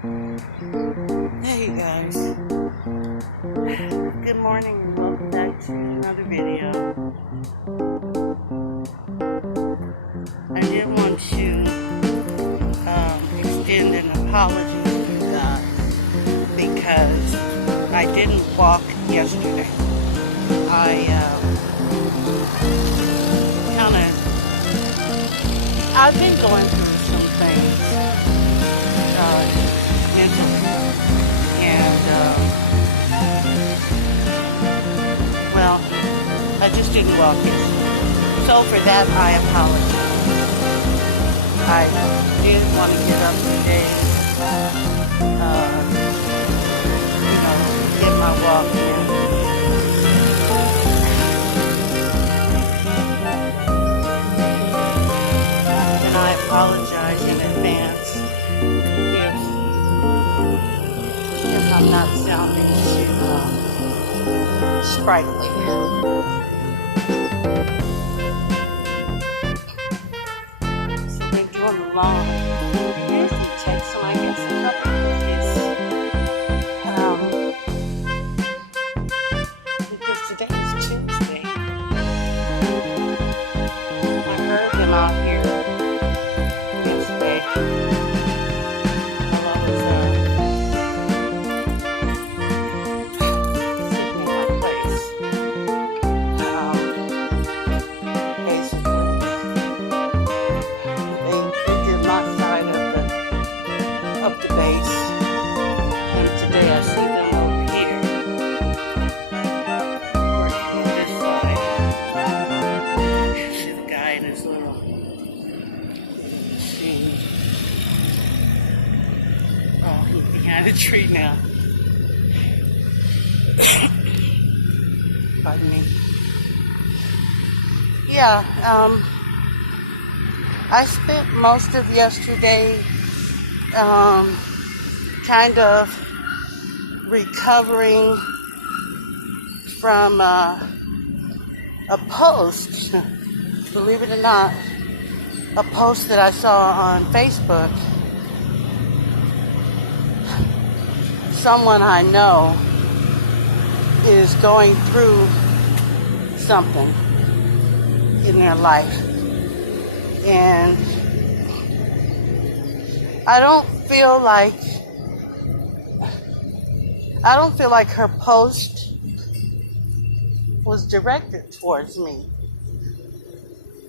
Hey guys, good morning and welcome back to another video. I did want to extend an apology to you guys because I didn't walk yesterday. I've been going through some things mentally, and well, I just didn't walk yesterday. So for that, I apologize. I did want to get up today, get my walk in. And I apologize in advance if I'm not sounding too sprightly. So we're doing the lawn. Here's the text, so I guess a couple of days. Because today is Tuesday. I heard him out here yesterday. While I was sitting in my place. Basically, they did my side of the base. And today I see them over here working on this side. See the guy in his little machine. Oh, he's behind a tree now. Pardon me. Yeah, I spent most of yesterday kind of recovering from a post, believe it or not, a post that I saw on Facebook. Someone I know is going through something in their life, and I don't feel like her post was directed towards me.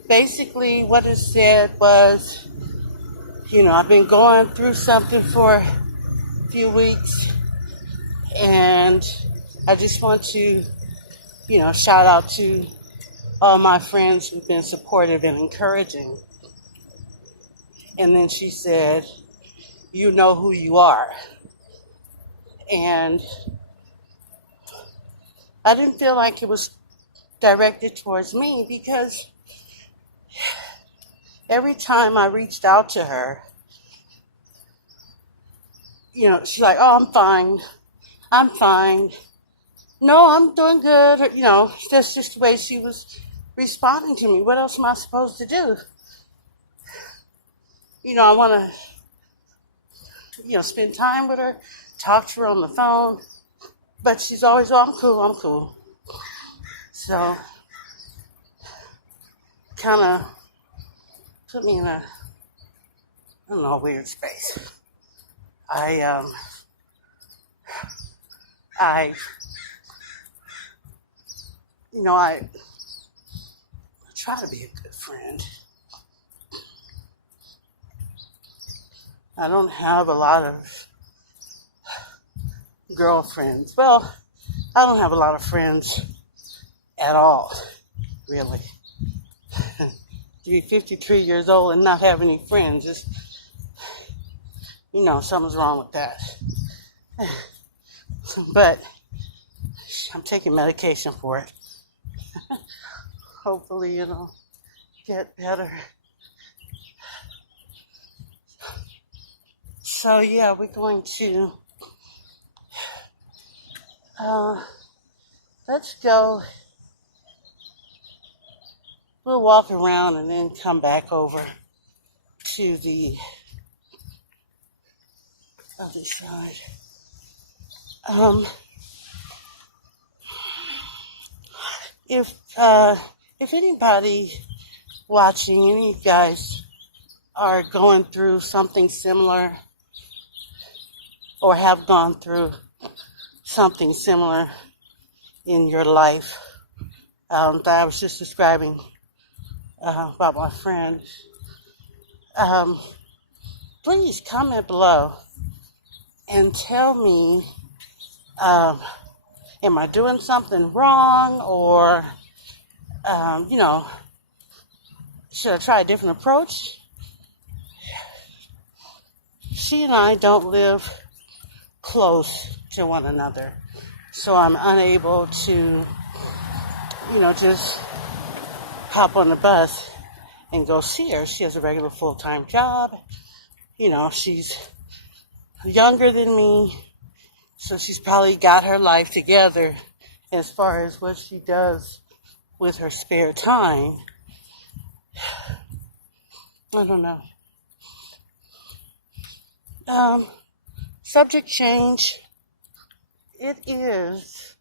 Basically what it said was, I've been going through something for a few weeks, and I just want to shout out to all my friends who've been supportive and encouraging. And then she said, you know who you are. And I didn't feel like it was directed towards me, because every time I reached out to her, she's like, oh, I'm fine. No, I'm doing good. That's just the way she was responding to me. What else am I supposed to do? I want to, spend time with her, talk to her on the phone. But she's always, oh, I'm cool. So, kind of put me in a weird space. I try to be a good friend. I don't have a lot of girlfriends. Well, I don't have a lot of friends at all, really. To be 53 years old and not have any friends is, something's wrong with that. But I'm taking medication for it. Hopefully it'll get better. So yeah, we're going to let's go. We'll walk around and then come back over to the other side. Um, if anybody watching, any of you guys are going through something similar or have gone through something similar in your life, that I was just describing about my friend, please comment below and tell me, am I doing something wrong, or, should I try a different approach? She and I don't live close to one another, so I'm unable to, just hop on the bus and go see her. She has a regular full-time job. She's younger than me, so she's probably got her life together as far as what she does with her spare time. I don't know. Subject change. It is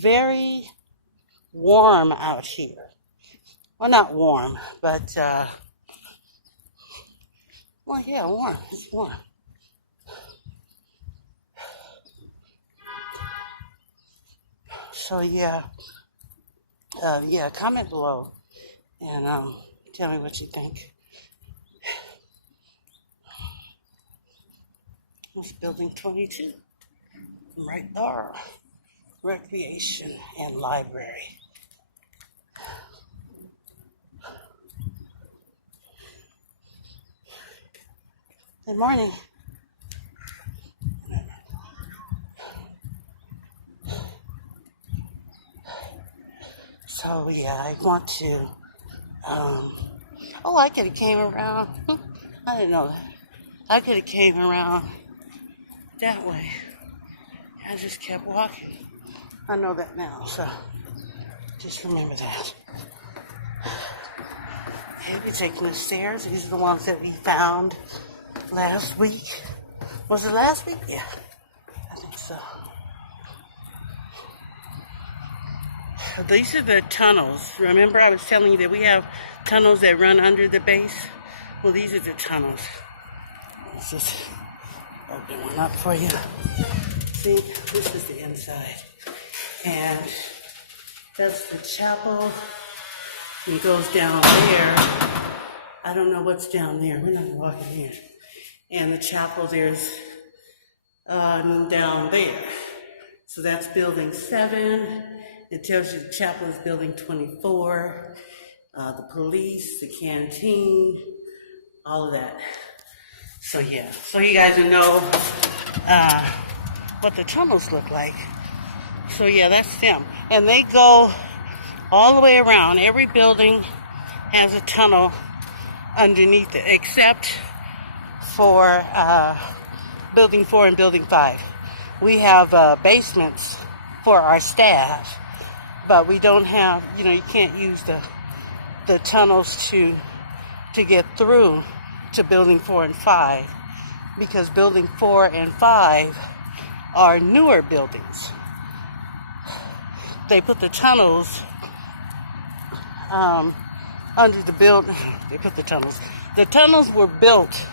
very warm out here. Well, not warm, but, warm. It's warm. So, comment below and tell me what you think. It's building 22. Right there. Recreation and library. Good morning. So I want to, I could have came around. I didn't know that. I could have came around that way. I just kept walking. I know that now, so just remember that. Okay, we're taking the stairs. These are the ones that we found last week. Was it last week? Yeah, I think so. These are the tunnels. Remember I was telling you that we have tunnels that run under the base? Well, these are the tunnels. Let's just open one up for you. See, this is the inside. And that's the chapel. It goes down there. I don't know what's down there. We're not walking here. And the chapel, there's down there. So that's building 7. It tells you the chapel is building 24. The police, the canteen, all of that. So so you guys will know what the tunnels look like. So that's them. And they go all the way around. Every building has a tunnel underneath it, except for building 4 and building 5. We have basements for our staff, but we don't have, you can't use the tunnels to get through to building 4 and 5, because building 4 and 5 are newer buildings. They put the tunnels under the building. They put the tunnels. The tunnels were built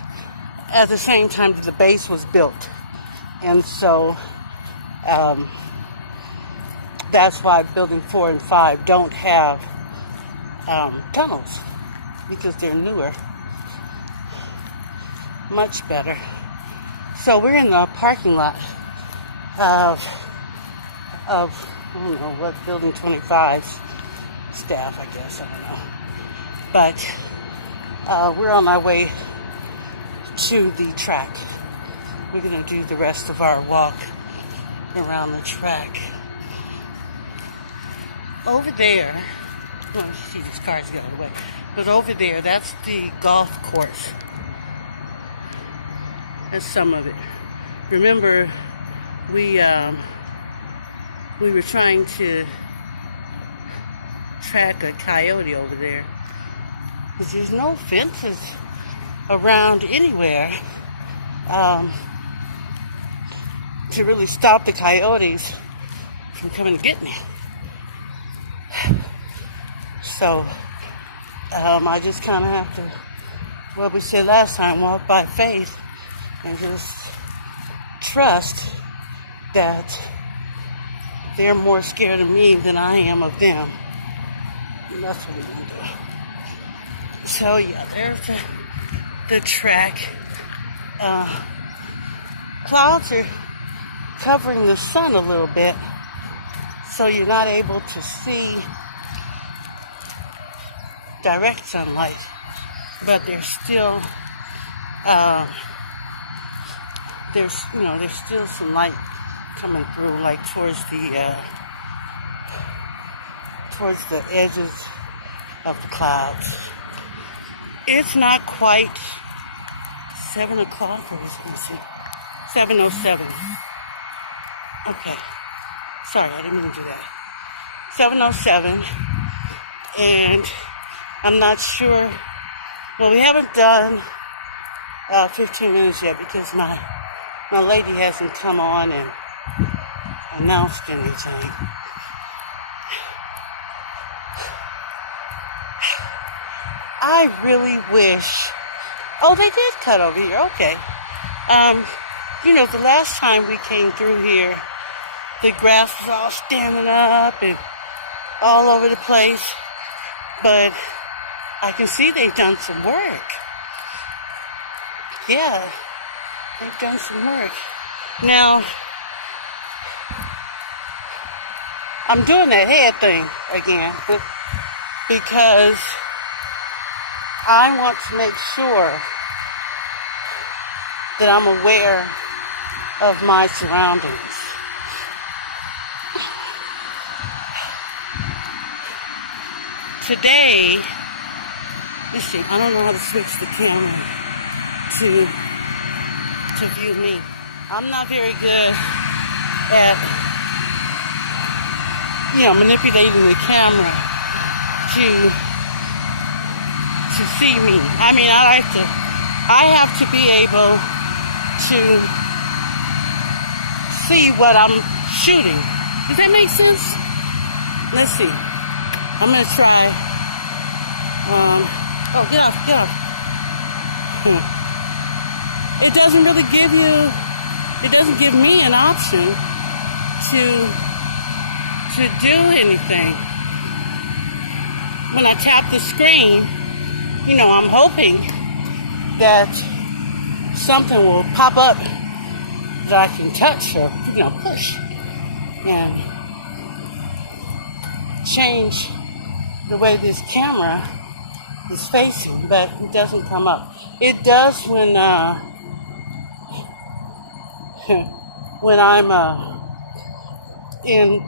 at the same time that the base was built, and so that's why building 4 and 5 don't have tunnels, because they're newer. Much better. So we're in the parking lot of I don't know what, building 25's staff, I guess, I don't know. But we're on our way to the track. We're going to do the rest of our walk around the track. Over there, you see these cars get out of the way, but over there, that's the golf course. That's some of it. Remember, we were trying to track a coyote over there, because there's no fences around anywhere. um, to really stop the coyotes from coming to get me. So I just kind of have to, what we said last time, walk by faith and just trust that they're more scared of me than I am of them. And that's what we're going to do. So yeah, there's the track. Clouds are covering the sun a little bit, so you're not able to see direct sunlight, but there's still there's still some light coming through, like towards the edges of the clouds. It's not quite 7 o'clock, or was going to say 7:07. Okay, sorry, I didn't mean to do that. 7:07, and I'm not sure. Well, we haven't done 15 minutes yet because my lady hasn't come on and announced anything. I really wish. Oh, they did cut over here. Okay. The last time we came through here, the grass was all standing up and all over the place. But I can see they've done some work. Yeah, they've done some work. Now, I'm doing that head thing again because I want to make sure that I'm aware of my surroundings. Today, let's see, I don't know how to switch the camera to view me. I'm not very good at, manipulating the camera to see me. I mean, I have to be able to see what I'm shooting. Does that make sense? Let's see. I'm gonna try. Get off. It doesn't really give you. It doesn't give me an option to do anything. When I tap the screen, I'm hoping that something will pop up that I can touch or, push and change the way this camera is facing, but it doesn't come up. It does when when I'm in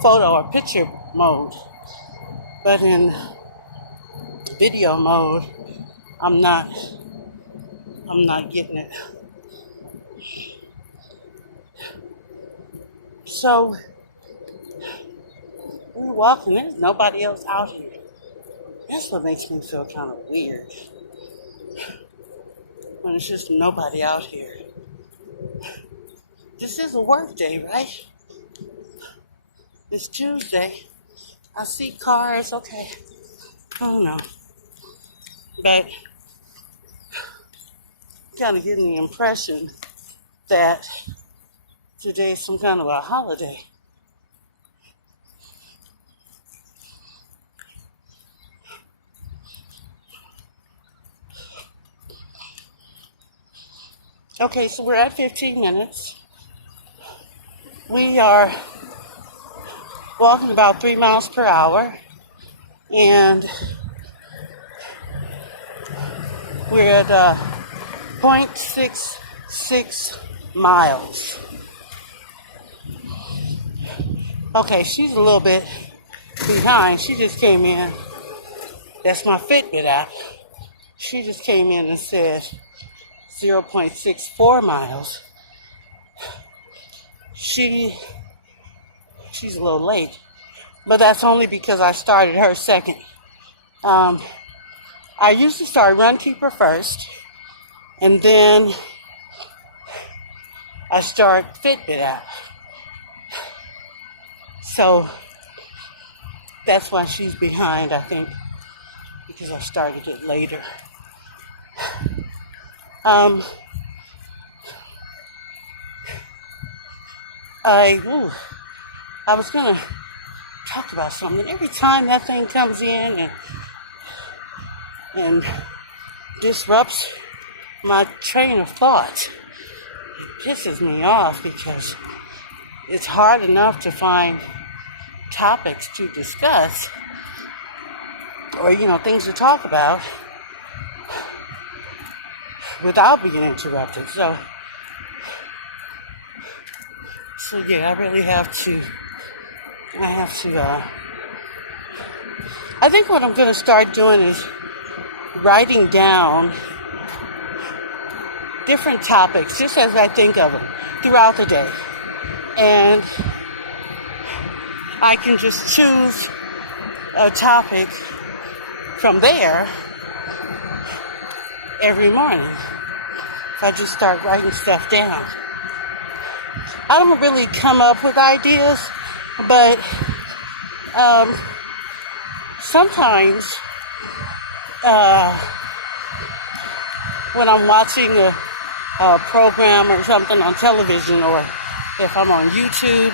photo or picture mode, but in video mode, I'm not getting it. So we're walking. There's nobody else out here. That's what makes me feel kind of weird. When it's just nobody out here. This is a work day, right? It's Tuesday. I see cars. Okay. I don't know. But kind of getting the impression that today is some kind of a holiday. Okay, so we're at 15 minutes. We are walking about 3 miles per hour, and we're at 0.66 miles. Okay, she's a little bit behind. She just came in. That's my Fitbit app. She just came in and said 0.64 miles. She's a little late, but that's only because I started her second. I usually start Runkeeper first, and then I start Fitbit app. So that's why she's behind, I think, because I started it later. Um, I was gonna talk about something. Every time that thing comes in and disrupts my train of thought, it pisses me off because it's hard enough to find topics to discuss or, things to talk about without being interrupted. So yeah, I really have to, I think what I'm going to start doing is writing down different topics just as I think of them throughout the day. And I can just choose a topic from there every morning if I just start writing stuff down. I don't really come up with ideas, but sometimes when I'm watching a program or something on television, or if I'm on YouTube,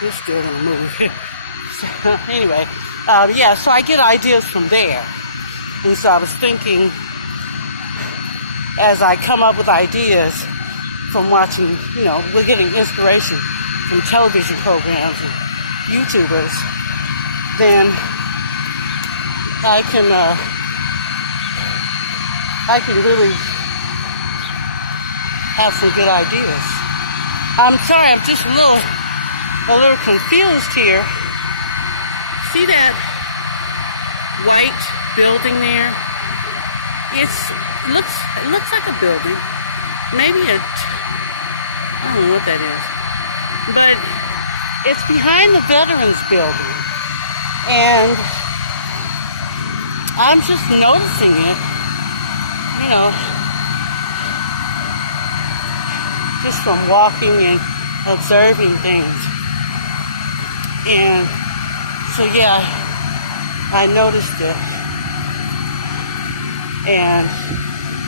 you're still gonna move. So, anyway, so I get ideas from there. And so I was thinking, as I come up with ideas from watching, we're getting inspiration from television programs and YouTubers, then I can really have some good ideas. I'm sorry, I'm just a little confused here. See that white building there? It looks like a building. Maybe I don't know what that is. But it's behind the Veterans Building. And I'm just noticing it, just from walking and observing things. And so, yeah, I noticed it. And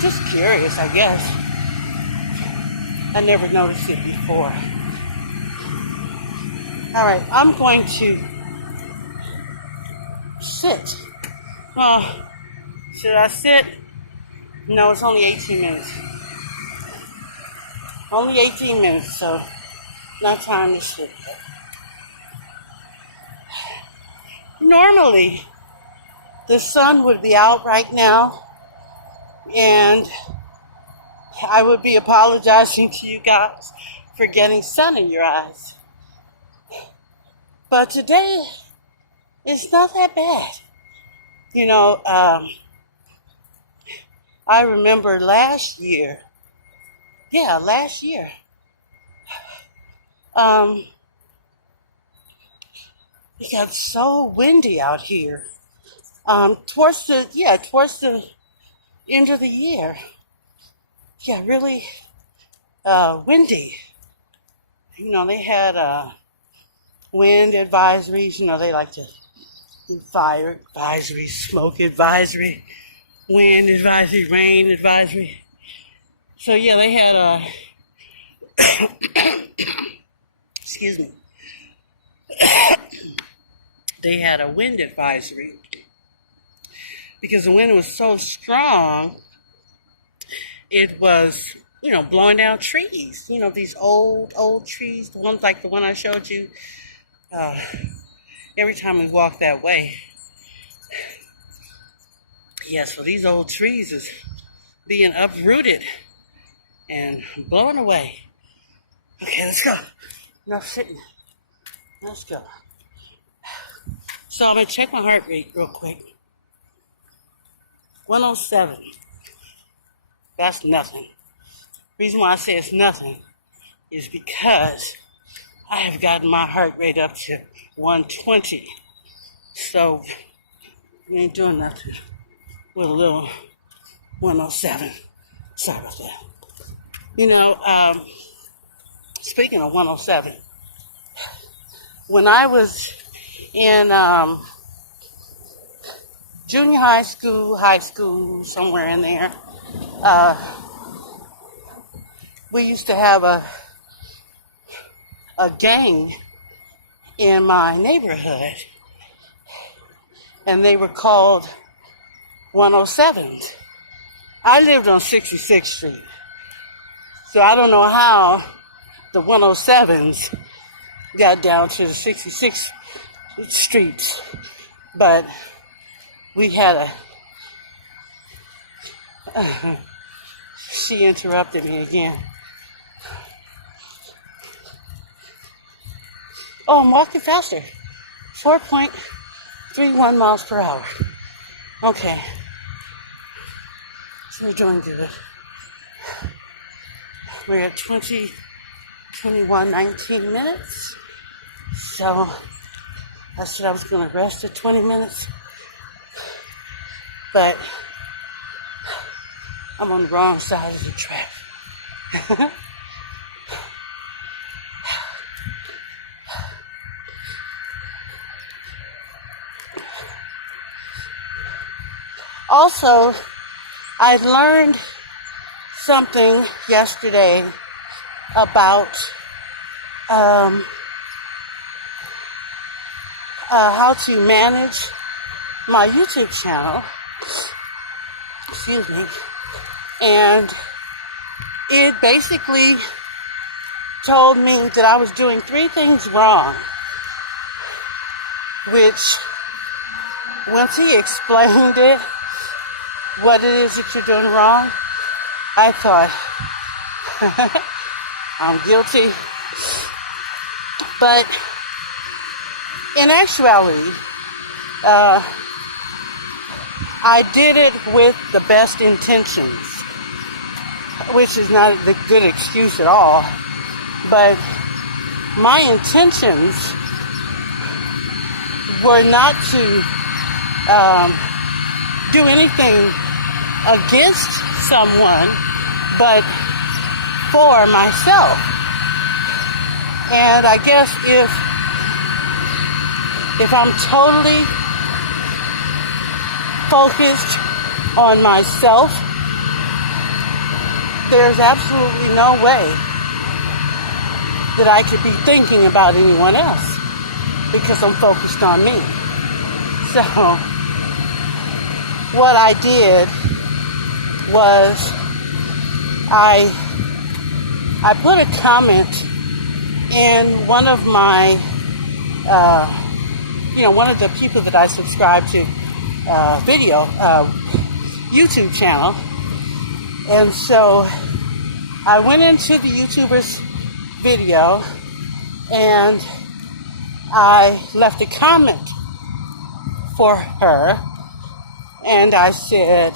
just curious, I guess. I never noticed it before. All right, I'm going to sit. Well, should I sit? No, it's only 18 minutes. Only 18 minutes, so not time to sit. Normally, the sun would be out right now, and I would be apologizing to you guys for getting sun in your eyes. But today, it's not that bad. I remember last year, it got so windy out here. Towards the end of the year. Yeah, really windy. They had wind advisories. They like to do fire advisory, smoke advisory, wind advisory, rain advisory. So yeah, they had excuse me. They had a wind advisory because the wind was so strong. It was, blowing down trees. These old trees, the ones like the one I showed you. Every time we walk that way. Yeah, so these old trees is being uprooted and blown away. Okay, let's go. Enough sitting. Let's go. So I'm going to check my heart rate real quick. 107. That's nothing. Reason why I say it's nothing is because I have gotten my heart rate up to 120. So we ain't doing nothing with a little 107. Sorry about that. You know, speaking of 107, when I was in junior high school, somewhere in there, we used to have a gang in my neighborhood, and they were called 107s. I lived on 66th Street, so I don't know how the 107s got down to the 66th Streets, but we had she interrupted me again. Oh, I'm walking faster. 4.31 miles per hour. Okay. So we're doing good. We're at 19 minutes. So I said I was going to rest at 20 minutes. But I'm on the wrong side of the track. Also, I learned something yesterday about how to manage my YouTube channel. Excuse me. And it basically told me that I was doing 3 things wrong, which once he explained it, what it is that you're doing wrong, I thought, I'm guilty. But in actuality, I did it with the best intentions, which is not a good excuse at all. But my intentions were not to do anything against someone, but for myself. And I guess if I'm totally focused on myself, there's absolutely no way that I could be thinking about anyone else because I'm focused on me. So what I did was I put a comment in one of my, one of the people that I subscribe to YouTube channel. And so I went into the YouTuber's video and I left a comment for her, and I said,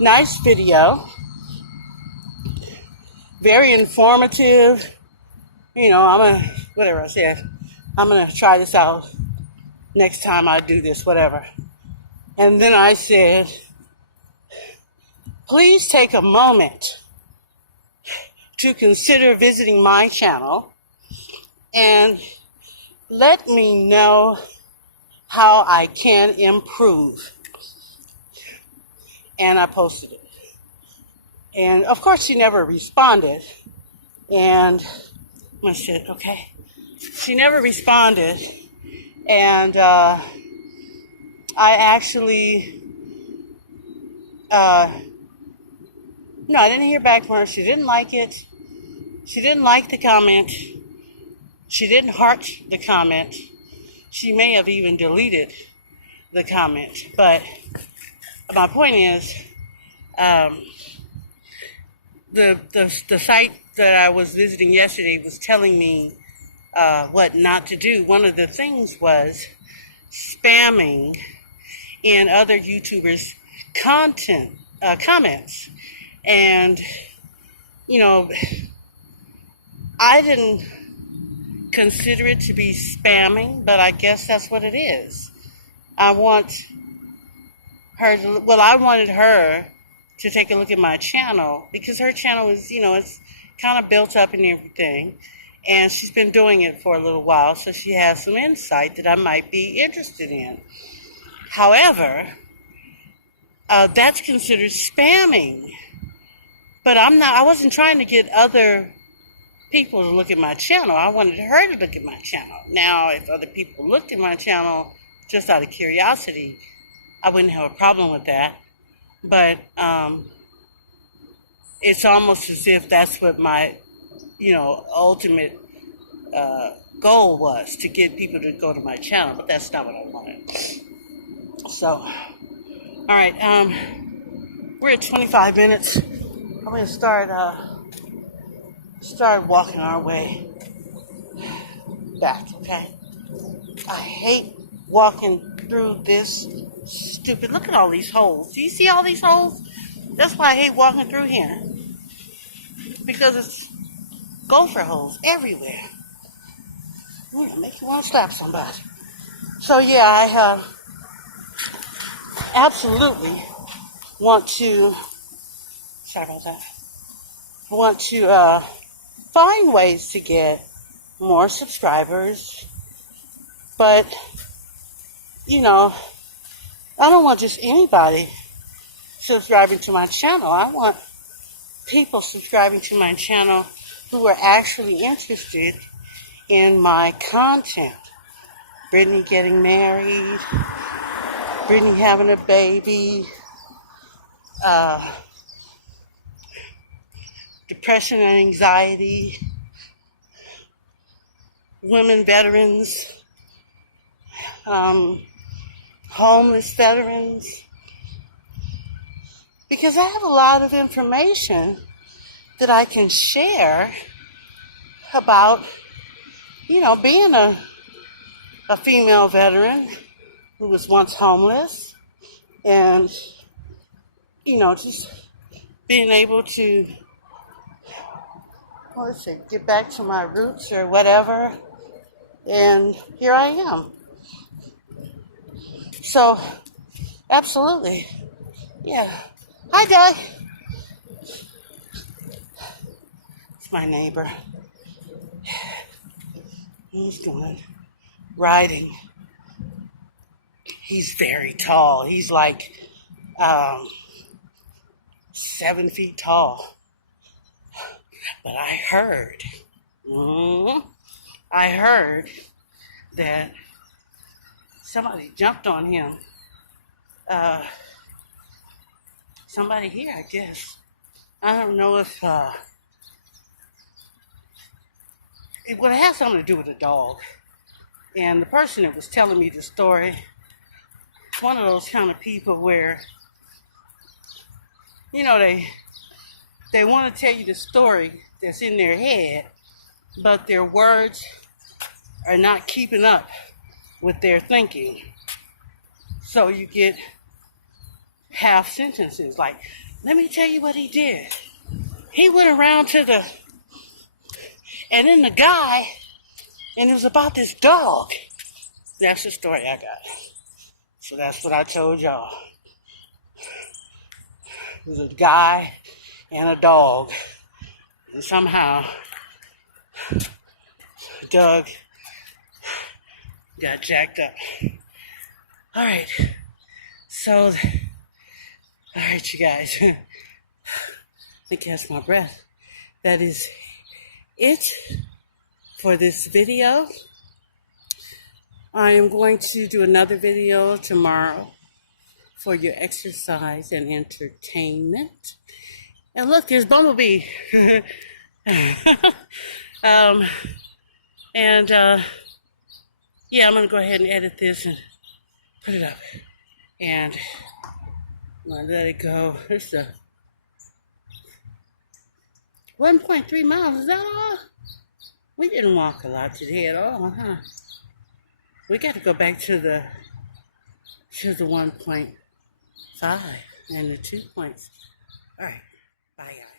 nice video, very informative, whatever I said, I'm gonna try this out next time I do this, whatever. And then I said, please take a moment to consider visiting my channel and let me know how I can improve. And I posted it. And of course she never responded. And I said, okay. She never responded. And I actually, no, I didn't hear back from her. She didn't like it. She didn't like the comment. She didn't heart the comment. She may have even deleted the comment. But my point is, the site that I was visiting yesterday was telling me what not to do. One of the things was spamming in other YouTubers' comments. And, I didn't consider it to be spamming, but I guess that's what it is. I want her, well, I wanted her to take a look at my channel because her channel is, it's kind of built up and everything. And she's been doing it for a little while, so she has some insight that I might be interested in. However, that's considered spamming. But I wasn't trying to get other people to look at my channel. I wanted her to look at my channel. Now, if other people looked at my channel just out of curiosity, I wouldn't have a problem with that. But it's almost as if that's what my, ultimate goal was, to get people to go to my channel. But that's not what I wanted. So, all right, we're at 25 minutes. I'm going to start walking our way back, okay? I hate walking through this stupid, look at all these holes. Do you see all these holes? That's why I hate walking through here. Because it's gopher holes everywhere. Make you want to slap somebody. So yeah, I absolutely want to, sorry about that, want to find ways to get more subscribers. But, I don't want just anybody subscribing to my channel. I want people subscribing to my channel who are actually interested in my content. Brittany getting married, Brittany having a baby, depression and anxiety, women veterans, homeless veterans. Because I have a lot of information that I can share about, being a female veteran who was once homeless, and, just being able to, get back to my roots or whatever. And here I am. So, absolutely. Yeah. Hi, Doug. It's my neighbor. He's going riding. He's very tall. He's like 7 feet tall. But I heard that somebody jumped on him. Somebody here, I guess. I don't know if, it has something to do with a dog. And the person that was telling me the story, it's one of those kind of people where, they want to tell you the story that's in their head, but their words are not keeping up with their thinking. So you get half sentences like, let me tell you what he did. He went around and then the guy, and it was about this dog. That's the story I got. So that's what I told y'all. It was a guy and a dog. And somehow, Doug got jacked up. All right. So, all right, you guys. I catch my breath. That is it for this video. I am going to do another video tomorrow for your exercise and entertainment. And look, there's Bumblebee. Yeah, I'm going to go ahead and edit this and put it up. And I'm going to let it go. It's a 1.3 miles. Is that all? We didn't walk a lot today at all, huh? We got to go back to the 1.5 and the 2 points. All right. Bye, y'all.